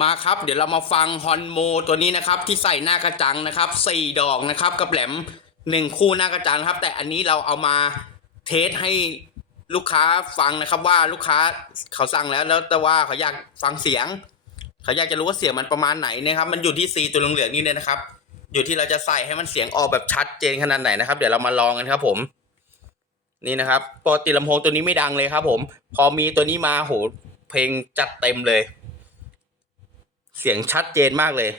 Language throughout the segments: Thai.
มาครับ เดี๋ยวเรามาฟังฮอนโมตัวนี้นะครับ ที่ใส่หน้ากระจังนะครับสี่ดอกนะครับกับแหลมหนึ่งคู่หน้ากระจังครับ แต่อันนี้เราเอามาเทสให้ลูกค้าฟังนะครับ ว่าลูกค้าเขาสั่งแล้วแล้วแต่ว่าเขาอยากฟังเสียง เขาอยากจะรู้ว่าเสียงมันประมาณไหนนะครับ มันอยู่ที่ซีตัวเหลืองๆนี่เลยนะครับ อยู่ที่เราจะใส่ให้มันเสียงออกแบบชัดเจนขนาดไหนนะครับ เดี๋ยวเรามาลองกันครับ ผม นี่นะครับปกติลำโพงตัวนี้ไม่ดังเลยครับ ผม พอมีตัวนี้มาโหเพลงจัดเต็มเลย เสียงชัดเจนมากเลย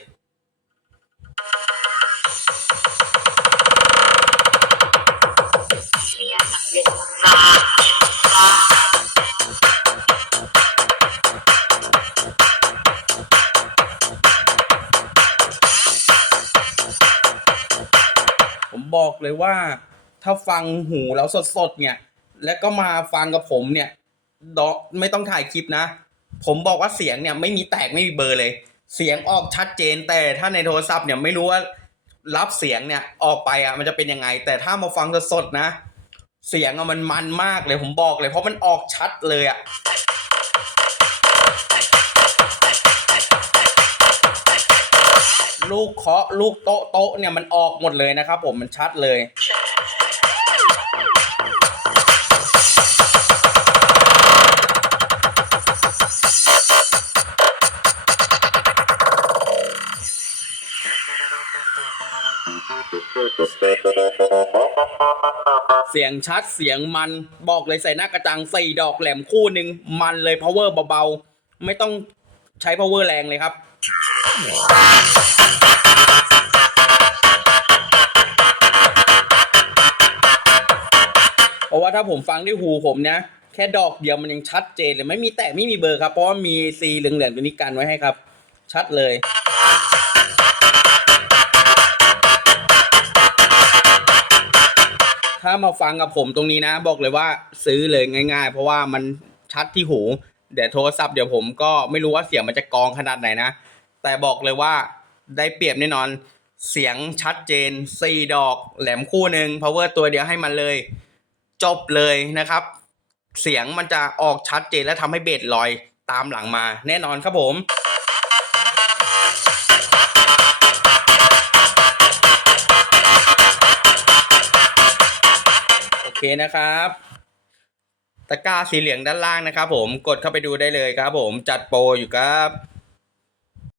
ผมบอกเลยว่าถ้าฟังหูแล้วสดๆเนี่ย แล้วก็มาฟังกับผมเนี่ยดอกไม่ต้องถ่ายคลิปนะ ผมบอกว่าเสียงเนี่ยไม่มีแตกไม่มีเบอร์เลย เสียงออกชัดเจน แต่ถ้าในโทรศัพท์เนี่ยไม่รู้ว่ารับเสียงเนี่ยออกไปอะมันจะเป็นยังไง แต่ถ้ามาฟังสดๆนะ เสียงอะมันมันมากเลยผมบอกเลย เพราะมันออกชัดเลยอะลูกเคาะลูกโต๊ะโต๊ะเนี่ยมันออกหมดเลยนะครับผมมันชัดเลย เสียงชัดเสียงมันบอกเลยใส่หน้ากระจังสี่ดอกแหลมคู่หนึ่งมันเลย power เบาๆ ไม่ต้องใช้ power แรงเลยครับ เพราะว่าถ้าผมฟังด้วยหูผมเนี่ยแค่ดอกเดียวมันยังชัดเจนเลย ไม่มีแตะไม่มีเบอร์ครับ เพราะว่ามีซีเหลืองๆตัวนี้กันไว้ให้ครับ ชัดเลย ถ้ามาฟังกับผมตรงนี้นะ บอกเลยว่าซื้อเลยง่าย ๆ เพราะว่ามันชัดที่หูเดี๋ยวโทรศัพท์เดี๋ยวผมก็ไม่รู้ว่าเสียงมันจะกรองขนาดไหนนะ แต่บอกเลยว่าได้เปรียบแน่นอน เสียงชัดเจนสี่ดอกแหลมคู่หนึ่ง power ตัวเดียวให้มันเลย จบเลยนะครับ เสียงมันจะออกชัดเจนและทำให้เบสลอยตามหลังมา แน่นอนครับผม เคนะครับ ตะกร้าสีเหลืองด้านล่างนะครับผมกดเข้าไปดูได้เลยครับผมจัดโปรอยู่ครับ